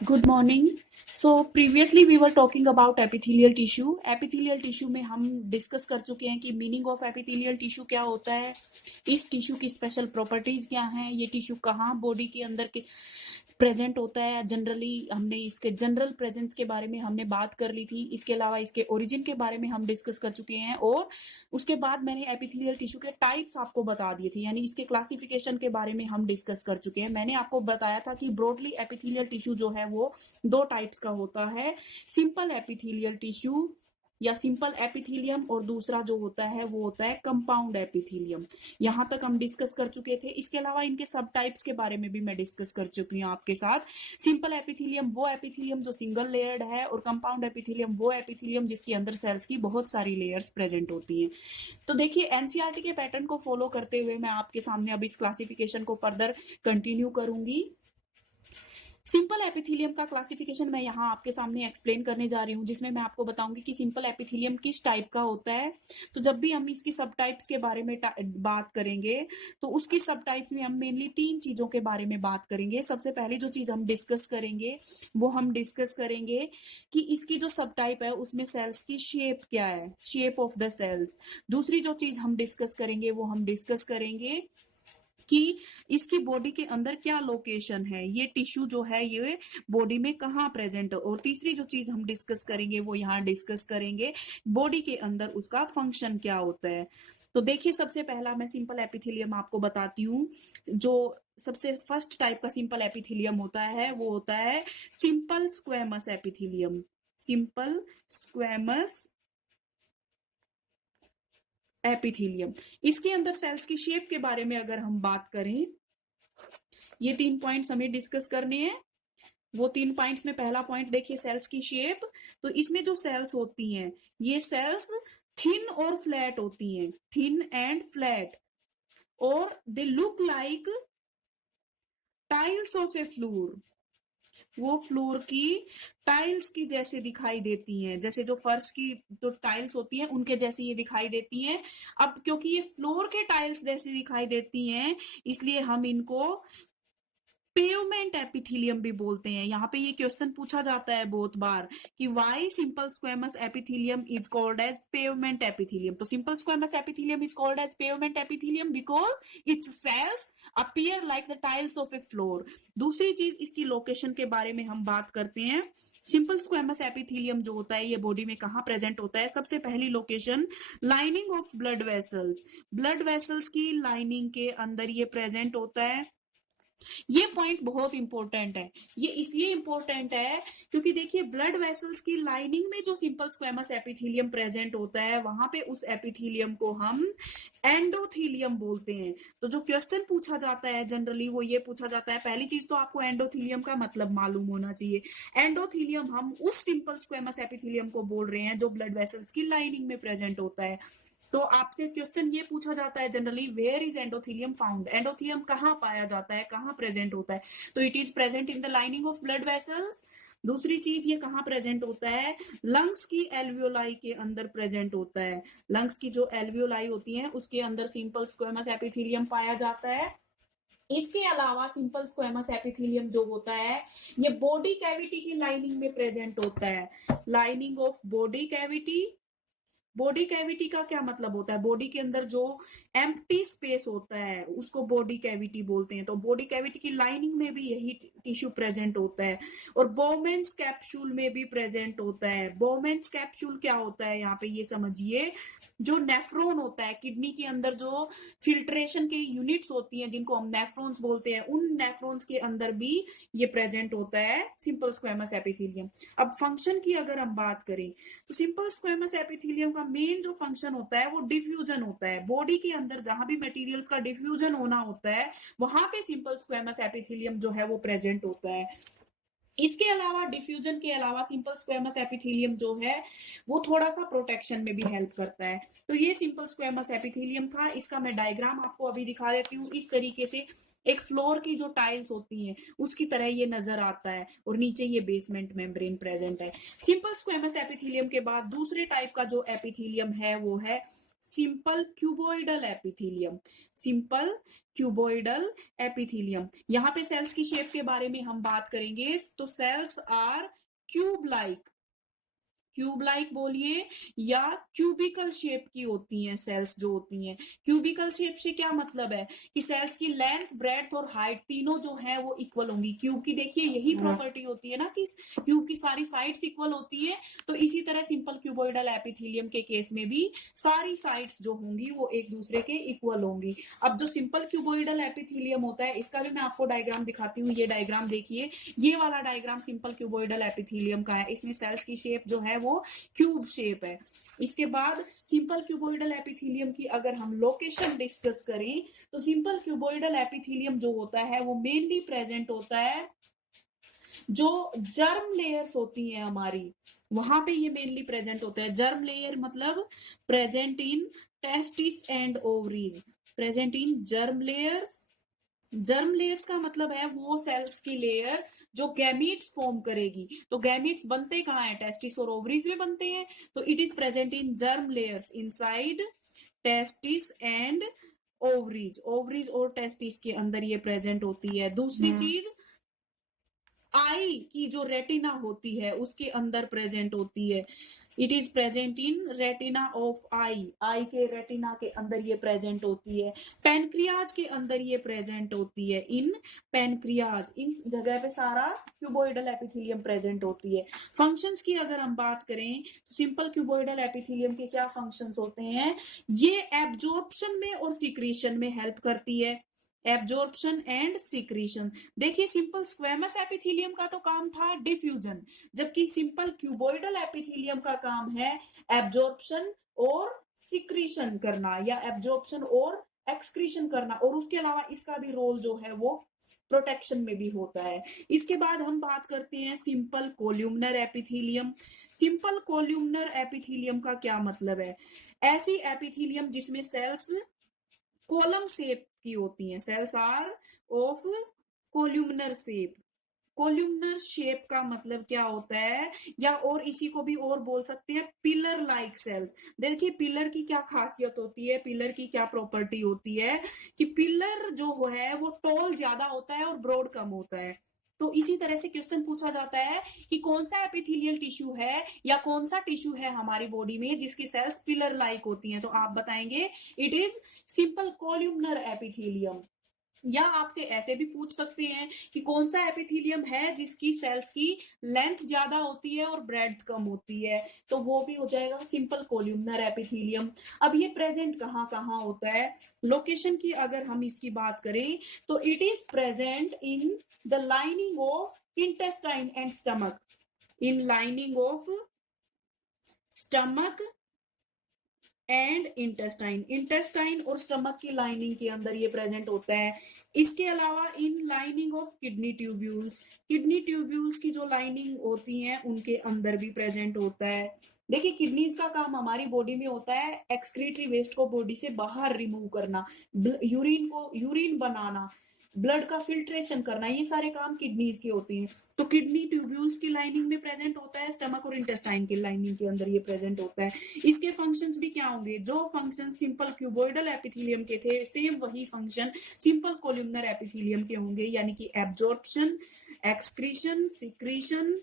Good morning. So previously we were talking about epithelial tissue. Epithelial tissue में हम discuss कर चुके हैं कि मीनिंग ऑफ एपिथेलियल टिश्यू क्या होता है, इस टिश्यू की स्पेशल प्रॉपर्टीज क्या हैं, ये टिश्यू कहाँ बॉडी के अंदर के प्रेजेंट होता है। जनरली हमने इसके जनरल प्रेजेंस के बारे में हमने बात कर ली थी। इसके अलावा इसके ओरिजिन के बारे में हम डिस्कस कर चुके हैं और उसके बाद मैंने एपिथेलियल टिश्यू के टाइप्स आपको बता दिए थे, यानी इसके क्लासिफिकेशन के बारे में हम डिस्कस कर चुके हैं। मैंने आपको बताया था कि ब्रॉडली एपिथेलियल टिश्यू जो है वो दो टाइप्स का होता है, सिंपल एपिथेलियल टिश्यू या सिंपल एपिथेलियम, और दूसरा जो होता है वो होता है कंपाउंड एपिथेलियम। यहां तक हम डिस्कस कर चुके थे। इसके अलावा इनके सब टाइप्स के बारे में भी मैं डिस्कस कर चुकी हूँ आपके साथ। सिंपल एपिथेलियम वो एपिथेलियम जो सिंगल लेयर्ड है, और कंपाउंड एपिथेलियम वो एपिथेलियम जिसके अंदर सेल्स की बहुत सारी लेयर्स प्रेजेंट होती हैं। तो देखिए, एनसीईआरटी के पैटर्न को फॉलो करते हुए मैं आपके सामने अब इस क्लासिफिकेशन को फर्दर कंटिन्यू करूंगी। सिंपल एपिथेलियम का क्लासिफिकेशन मैं यहाँ आपके सामने एक्सप्लेन करने जा रही हूँ, जिसमें मैं आपको बताऊंगी कि सिंपल एपिथेलियम किस टाइप का होता है। तो जब भी हम इसकी सब टाइप्स के बारे में बात करेंगे तो उसकी सब टाइप्स में हम मेनली तीन चीजों के बारे में बात करेंगे। सबसे पहले जो चीज हम डिस्कस करेंगे वो हम डिस्कस करेंगे कि इसकी जो सब टाइप है उसमें सेल्स की शेप क्या है, शेप ऑफ द सेल्स। दूसरी जो चीज हम डिस्कस करेंगे वो हम डिस्कस करेंगे कि इसकी बॉडी के अंदर क्या लोकेशन है, ये टिश्यू जो है ये बॉडी में कहाँ प्रेजेंट है। और तीसरी जो चीज हम डिस्कस करेंगे वो यहाँ डिस्कस करेंगे बॉडी के अंदर उसका फंक्शन क्या होता है। तो देखिए, सबसे पहला मैं सिंपल एपिथेलियम आपको बताती हूँ। जो सबसे फर्स्ट टाइप का सिंपल एपिथेलियम होता है वो होता है simple squamous epithelium. Simple squamous epithelium, इसके अंदर सेल्स की शेप के बारे में अगर हम बात करें, ये 3 पॉइंट्स हमें डिस्कस करने हैं। वो 3 पॉइंट्स में पहला पॉइंट देखिए, सेल्स की शेप। तो इसमें जो सेल्स होती हैं ये सेल्स थिन और फ्लैट होती हैं, थिन एंड फ्लैट, और they look like tiles of a floor. वो फ्लोर की टाइल्स की जैसे दिखाई देती हैं, जैसे जो फर्श की जो टाइल्स होती हैं उनके जैसे ये दिखाई देती हैं। अब क्योंकि ये फ्लोर के टाइल्स जैसी दिखाई देती हैं, इसलिए हम इनको पेवमेंट एपिथेलियम भी बोलते हैं। यहाँ पे ये क्वेश्चन पूछा जाता है बहुत बार कि why simple squamous epithelium is called as pavement epithelium. तो simple squamous epithelium is called as pavement epithelium because its cells appear like the tiles of a floor. दूसरी चीज, इसकी लोकेशन के बारे में हम बात करते हैं। सिंपल स्क्वेमस एपिथेलियम जो होता है ये बॉडी में कहाँ प्रेजेंट होता है। सबसे पहली location, lining of blood vessels. Blood vessels की लाइनिंग के अंदर ये प्रेजेंट होता है। ये पॉइंट बहुत इंपॉर्टेंट है। ये इसलिए इंपॉर्टेंट है क्योंकि देखिए, ब्लड वेसल्स की लाइनिंग में जो सिंपल स्क्वेमस एपिथेलियम प्रेजेंट होता है वहां पे उस एपिथेलियम को हम एंडोथेलियम बोलते हैं। तो जो क्वेश्चन पूछा जाता है जनरली वो ये पूछा जाता है, पहली चीज तो आपको एंडोथेलियम का मतलब मालूम होना चाहिए। एंडोथेलियम हम उस सिंपल स्क्वेमस एपिथेलियम को बोल रहे हैं जो ब्लड वेसल्स की लाइनिंग में प्रेजेंट होता है। तो आपसे क्वेश्चन ये पूछा जाता है generally, where is endothelium found. Endothelium कहाँ पाया जाता है, कहाँ प्रेजेंट होता है। तो it is present in the lining of blood vessels. दूसरी चीज, ये कहाँ प्रेजेंट होता है, लंग्स की एल्वियोलाई के अंदर प्रेजेंट होता है। लंग्स की जो एल्वियोलाई होती है उसके अंदर सिंपल स्क्वेमस एपिथेलियम पाया जाता है। इसके अलावा सिंपल स्क्वेमस एपिथेलियम जो होता है ये बॉडी कैविटी की लाइनिंग में प्रेजेंट होता है। Lining of body cavity. Body cavity का क्या मतलब होता है, बॉडी के अंदर जो एम्प्टी स्पेस होता है उसको बॉडी कैविटी बोलते हैं। तो बॉडी कैविटी की लाइनिंग में भी यही टिश्यू प्रेजेंट होता है। और बोमेन्स कैप्सूल में भी प्रेजेंट होता है। बोमेन्स कैप्सूल क्या होता है, यहाँ पे ये समझिए, जो नेफ्रॉन होता है किडनी के अंदर, जो फिल्ट्रेशन के यूनिट्स होती हैं जिनको हम नेफ्रॉन्स बोलते हैं, उन नेफ्रॉन्स के अंदर भी ये प्रेजेंट होता है सिंपल स्क्वेमस एपिथेलियम। अब फंक्शन की अगर हम बात करें तो सिंपल स्क्वेमस एपिथेलियम का मेन जो फंक्शन होता है वो डिफ्यूजन होता है। बॉडी के अंदर जहां भी मटेरियल्स का डिफ्यूजन होना होता है वहां पे सिंपल स्क्वेमस एपिथेलियम जो है वो प्रेजेंट होता है। इसके अलावा, डिफ्यूजन के अलावा सिंपल स्क्वेमस एपिथेलियम जो है वो थोड़ा सा प्रोटेक्शन में भी हेल्प करता है। तो ये सिंपल स्क्वेमस एपिथेलियम था। इसका मैं डायग्राम आपको अभी दिखा देती हूँ। इस तरीके से एक फ्लोर की जो टाइल्स होती हैं उसकी तरह ये नजर आता है, और नीचे ये बेसमेंट मेम्ब्रेन प्रेजेंट है। सिंपल स्क्वेमस एपिथेलियम के बाद दूसरे टाइप का जो एपिथेलियम है वो है simple cuboidal epithelium. Simple cuboidal epithelium. यहाँ पे सेल्स की शेप के बारे में हम बात करेंगे तो cells are cube like, cube like बोलिए या क्यूबिकल शेप की होती हैं सेल्स जो होती हैं। क्यूबिकल शेप से क्या मतलब है कि सेल्स की लेंथ, ब्रेड्थ और हाइट तीनों जो है वो इक्वल होंगी। क्यूब की देखिए यही प्रॉपर्टी होती है ना कि क्यूब की सारी साइड्स इक्वल होती है, तो इसी तरह सिंपल क्यूबोइडल एपिथेलियम के केस में भी सारी साइड्स जो होंगी वो एक दूसरे के इक्वल होंगी। अब जो सिंपल क्यूबोइडल एपिथेलियम होता है इसका भी मैं आपको डायग्राम दिखाती हूँ। ये डायग्राम देखिए, ये वाला डायग्राम सिंपल क्यूबोइडल एपिथेलियम का है। इसमें सेल्स की शेप जो है वो क्यूब शेप है। इसके बाद सिंपल क्यूबोइडल एपिथेलियम की अगर हम लोकेशन डिस्कस करें तो सिंपल क्यूबोइडल एपिथेलियम जो होता है वो मेनली प्रेजेंट होता है जो जर्म लेयर्स होती हैं हमारी, वहां पे ये मेनली प्रेजेंट होता है। जर्म लेयर मतलब present in testis and ovaries, present in germ layers. Germ layers का मतलब है वो सेल्स की लेयर जो गैमीट्स फॉर्म करेगी। तो गैमीट्स बनते कहाँ है, टेस्टिस और ओवरीज में बनते हैं, तो it is present in germ layers inside testis and ovaries. Ovaries और टेस्टिस के अंदर ये प्रेजेंट होती है। दूसरी चीज, आई की जो रेटिना होती है उसके अंदर प्रेजेंट होती है। It is present in retina of eye, eye के रेटिना के अंदर ये प्रेजेंट होती है। पैनक्रियाज के अंदर ये प्रेजेंट होती है, इन पैनक्रियाज, इस जगह पे सारा क्यूबोइडल एपिथेलियम प्रेजेंट होती है। फंक्शंस की अगर हम बात करें तो सिंपल क्यूबोइडल एपिथेलियम के क्या फंक्शंस होते हैं, ये एब्जॉर्प्शन में और सिक्रीशन में हेल्प करती है। Absorption and secretion. देखिए सिंपल स्क्वेमस एपिथेलियम का तो काम था डिफ्यूजन, जबकि सिंपल क्यूबोइडल एपिथेलियम का काम है एब्जॉर्प्शन और सिक्रीशन करना या एब्जॉर्प्शन और एक्सक्रीशन करना, और उसके अलावा इसका भी रोल जो है वो प्रोटेक्शन में भी होता है। इसके बाद हम बात करते हैं सिंपल कोल्यूमनर एपिथेलियम। सिंपल कोल्यूमनर एपिथेलियम का क्या मतलब है, ऐसी एपिथेलियम जिसमें सेल्स कॉलम शेप की होती हैं। Cells are of columnar shape. Columnar shape का मतलब क्या होता है, या और इसी को भी और बोल सकते हैं पिलर लाइक सेल्स। देखिए पिलर की क्या खासियत होती है, पिलर की क्या प्रॉपर्टी होती है कि पिलर जो है वो टॉल ज्यादा होता है और ब्रॉड कम होता है। तो इसी तरह से क्वेश्चन पूछा जाता है कि कौन सा एपिथेलियल टिश्यू है या कौन सा टिश्यू है हमारी बॉडी में जिसकी सेल्स पिलर लाइक होती हैं, तो आप बताएंगे इट इज सिंपल कोल्यूमनर एपिथेलियम। या आपसे ऐसे भी पूछ सकते हैं कि कौन सा एपिथेलियम है जिसकी सेल्स की लेंथ ज्यादा होती है और ब्रेड्थ कम होती है, तो वो भी हो जाएगा सिंपल कोल्यूमनर एपिथेलियम। अब ये प्रेजेंट कहाँ कहाँ होता है, लोकेशन की अगर हम इसकी बात करें तो it is present in the lining of intestine and stomach, in lining of stomach and intestine, intestine और स्टमक की लाइनिंग के अंदर ये प्रेजेंट होता है। इसके अलावा in lining of kidney tubules, kidney tubules की जो लाइनिंग होती है उनके अंदर भी प्रेजेंट होता है। देखिए किडनीज का काम हमारी बॉडी में होता है एक्सक्रीटरी वेस्ट को बॉडी से बाहर रिमूव करना, यूरिन बनाना, ब्लड का फिल्ट्रेशन करना, ये सारे काम किडनीज के होते हैं। तो किडनी ट्यूब्यूल्स की लाइनिंग में प्रेजेंट होता है, स्टमक और इंटेस्टाइन की लाइनिंग के अंदर ये प्रेजेंट होता है। इसके फंक्शंस भी क्या होंगे, जो फंक्शन सिंपल क्यूबोइडल एपिथेलियम के थे सेम वही फंक्शन सिंपल कोल्यूमनर एपिथेलियम के होंगे, यानी कि एब्जॉर्प्शन, एक्सक्रीशन, सिक्रीशन।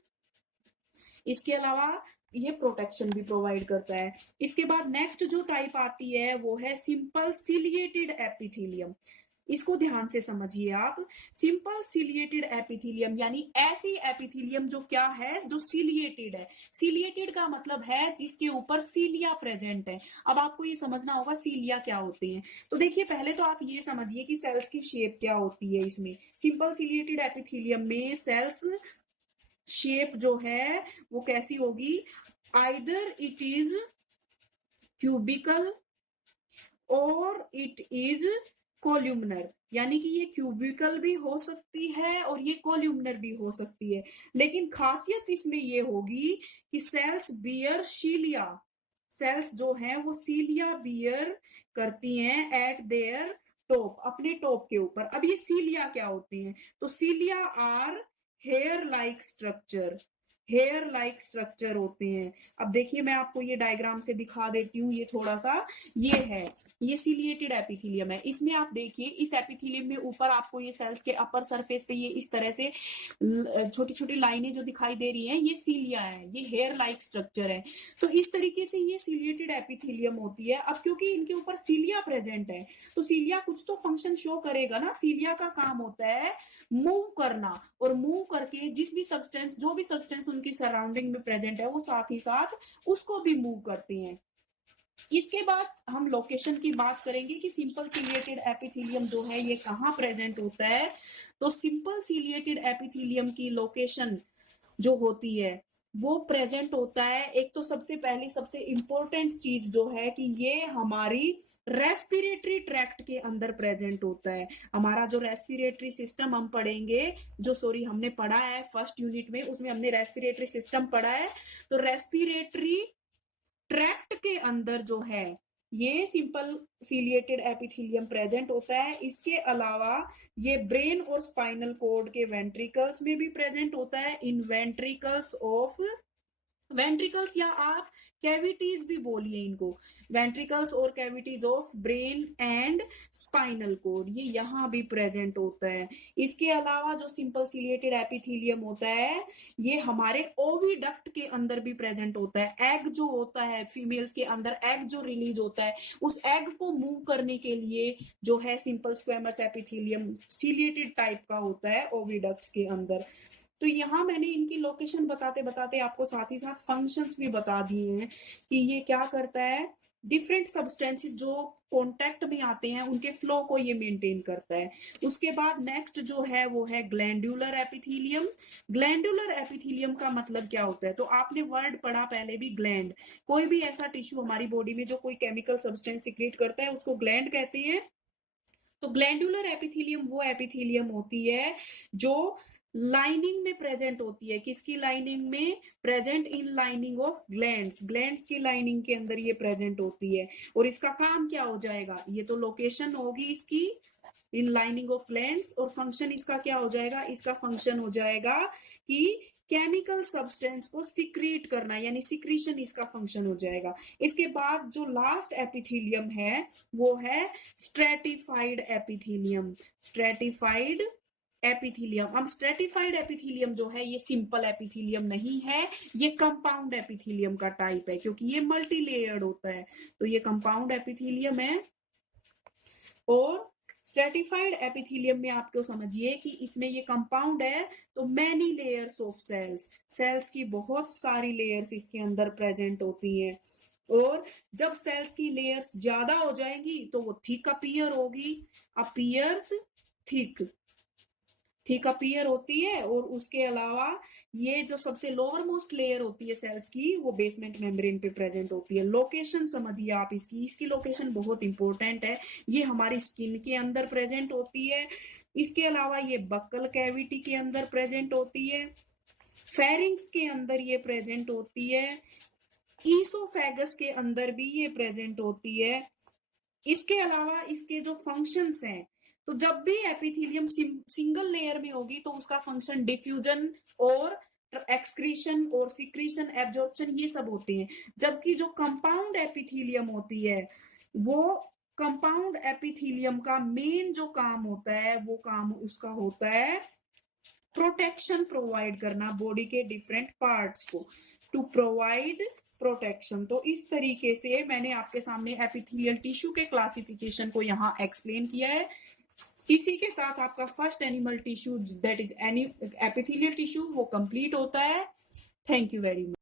इसके अलावा ये प्रोटेक्शन भी प्रोवाइड करता है। इसके बाद नेक्स्ट जो टाइप आती है वो है सिंपल सिलिएटेड एपिथेलियम। इसको ध्यान से समझिए आप, सिंपल सिलिएटेड एपिथेलियम यानी ऐसी एपिथेलियम जो क्या है, जो सिलिएटेड है। सिलिएटेड का मतलब है जिसके ऊपर सीलिया प्रेजेंट है। अब आपको ये समझना होगा सीलिया क्या होते हैं, तो देखिए पहले तो आप ये समझिए कि सेल्स की शेप क्या होती है। इसमें सिंपल सिलिएटेड एपिथेलियम में सेल्स शेप जो है वो कैसी होगी, आइदर इट इज क्यूबिकल और इट इज कोल्यूमनर, यानी कि ये क्यूबिकल भी हो सकती है और ये कोल्यूमनर भी हो सकती है। लेकिन खासियत इसमें ये होगी कि सेल्स बियर शीलिया, सेल्स जो है वो सीलिया बियर करती हैं एट देयर टॉप, अपने टॉप के ऊपर। अब ये सीलिया क्या होती हैं, तो cilia are hair like structure, hair like structure होते हैं। अब देखिए मैं आपको ये डायग्राम से दिखा देती हूँ, ये थोड़ा सा ये है, ये सिलिएटेड एपिथेलियम है। इसमें आप देखिए इस एपिथेलियम में ऊपर आपको ये सेल्स के अपर सरफेस पे ये इस तरह से छोटी छोटी लाइनें जो दिखाई दे रही हैं, ये सीलिया है, ये हेयर लाइक स्ट्रक्चर है। तो इस तरीके से ये सिलिएटेड एपिथेलियम होती है। अब क्योंकि इनके ऊपर सीलिया प्रेजेंट है, तो सीलिया कुछ तो फंक्शन शो करेगा ना। सीलिया का काम होता है मूव करना, और मूव करके जिस भी सब्सटेंस, जो भी सब्सटेंस उनकी सराउंडिंग में प्रेजेंट है, वो साथ ही साथ उसको भी मूव करते हैं। इसके बाद हम लोकेशन की बात करेंगे कि सिंपल सिलिएटेड एपिथेलियम जो है ये कहाँ प्रेजेंट होता है। तो सिंपल सिलिएटेड एपिथेलियम की लोकेशन जो होती है वो प्रेजेंट होता है, एक तो सबसे पहली सबसे इंपॉर्टेंट चीज जो है कि ये हमारी रेस्पिरेटरी ट्रैक्ट के अंदर प्रेजेंट होता है। हमारा जो रेस्पिरेटरी सिस्टम हम पढ़ेंगे, जो सॉरी हमने पढ़ा है फर्स्ट यूनिट में, उसमें हमने रेस्पिरेटरी सिस्टम पढ़ा है। तो रेस्पिरेटरी ट्रैक्ट के अंदर जो है ये सिंपल सिलिएटेड एपिथेलियम प्रेजेंट होता है। इसके अलावा ये ब्रेन और स्पाइनल कॉर्ड के वेंट्रिकल्स में भी प्रेजेंट होता है, इन वेंट्रिकल्स ऑफ, वेंट्रिकल्स या आप कैविटीज भी बोलिए इनको, वेंट्रिकल्स और cavities of brain and spinal cord, ये यहाँ भी प्रेजेंट होता है। इसके अलावा जो सिंपल सिलिएटेड एपिथेलियम होता है ये हमारे ओविडक्ट के अंदर भी प्रेजेंट होता है। एग जो होता है फीमेल्स के अंदर, एग जो रिलीज होता है, उस एग को मूव करने के लिए जो है simple squamous epithelium ciliated type का होता है ओविडक्ट्स के अंदर। तो यहाँ मैंने इनकी लोकेशन बताते बताते आपको साथ ही साथ फंक्शंस भी बता दिए हैं कि ये क्या करता है। डिफरेंट सब्सटेंसेस जो कांटेक्ट में आते हैं उनके फ्लो को ये मेंटेन करता है। उसके बाद नेक्स्ट जो है वो है ग्लैंडुलर एपिथेलियम। ग्लैंडुलर एपिथेलियम का मतलब क्या होता है, तो आपने वर्ड पढ़ा पहले भी, ग्लैंड। कोई भी ऐसा टिश्यू हमारी बॉडी में जो कोई केमिकल सब्सटेंस सिक्रेट करता है उसको ग्लैंड कहते हैं। तो ग्लैंडुलर एपिथेलियम वो एपिथेलियम होती है जो लाइनिंग में प्रेजेंट होती है। किसकी लाइनिंग में? Present in lining of glands, glands की लाइनिंग के अंदर ये प्रेजेंट होती है। और इसका काम क्या हो जाएगा, ये तो लोकेशन होगी इसकी इन लाइनिंग ऑफ ग्लैंड्स, और फंक्शन इसका क्या हो जाएगा, इसका फंक्शन हो जाएगा कि केमिकल सब्सटेंस को सिक्रीट करना, यानी सिक्रीशन इसका फंक्शन हो जाएगा। इसके बाद जो लास्ट एपिथेलियम है वो है स्ट्रेटिफाइड एपिथेलियम। स्ट्रेटिफाइड एपिथेलियम, अब स्ट्रेटिफाइड एपिथेलियम जो है ये सिंपल एपिथेलियम नहीं है, ये कंपाउंड एपिथेलियम का टाइप है, क्योंकि ये मल्टी लेयर्ड होता है। तो ये कंपाउंड एपिथेलियम है। और स्ट्रेटिफाइड एपिथेलियम में आपको समझिए कि इसमें ये कंपाउंड है, तो many layers of cells, cells की बहुत सारी लेयर्स इसके अंदर प्रेजेंट होती हैं। और जब सेल्स की लेयर्स ज्यादा हो जाएंगी तो वो थिक अपीयर होगी, अपीयर्स थिक, थिक अपीयर होती है। और उसके अलावा ये जो सबसे लोअर मोस्ट लेयर होती है सेल्स की, वो बेसमेंट मेम्ब्रेन पे प्रेजेंट होती है। लोकेशन समझिए आप इसकी, इसकी लोकेशन बहुत इंपॉर्टेंट है। ये हमारी स्किन के अंदर प्रेजेंट होती है। इसके अलावा ये बक्कल कैविटी के अंदर प्रेजेंट होती है, फेरिंग्स के अंदर ये प्रेजेंट होती है, ईसोफेगस के अंदर भी ये प्रेजेंट होती है। इसके अलावा इसके जो फंक्शंस हैं, तो जब भी एपिथेलियम सिंगल लेयर में होगी तो उसका फंक्शन डिफ्यूजन और एक्सक्रीशन और सिक्रीशन, एब्जॉर्प्शन, ये सब होते हैं। जबकि जो कंपाउंड एपिथेलियम होती है, वो कंपाउंड एपिथेलियम का मेन जो काम होता है वो काम उसका होता है प्रोटेक्शन प्रोवाइड करना बॉडी के डिफरेंट पार्ट्स को, टू प्रोवाइड प्रोटेक्शन। तो इस तरीके से मैंने आपके सामने एपिथेलियल टिश्यू के क्लासिफिकेशन को यहाँ एक्सप्लेन किया है। इसी के साथ आपका first animal tissue that is epithelial tissue वो कंप्लीट होता है। Thank you very much.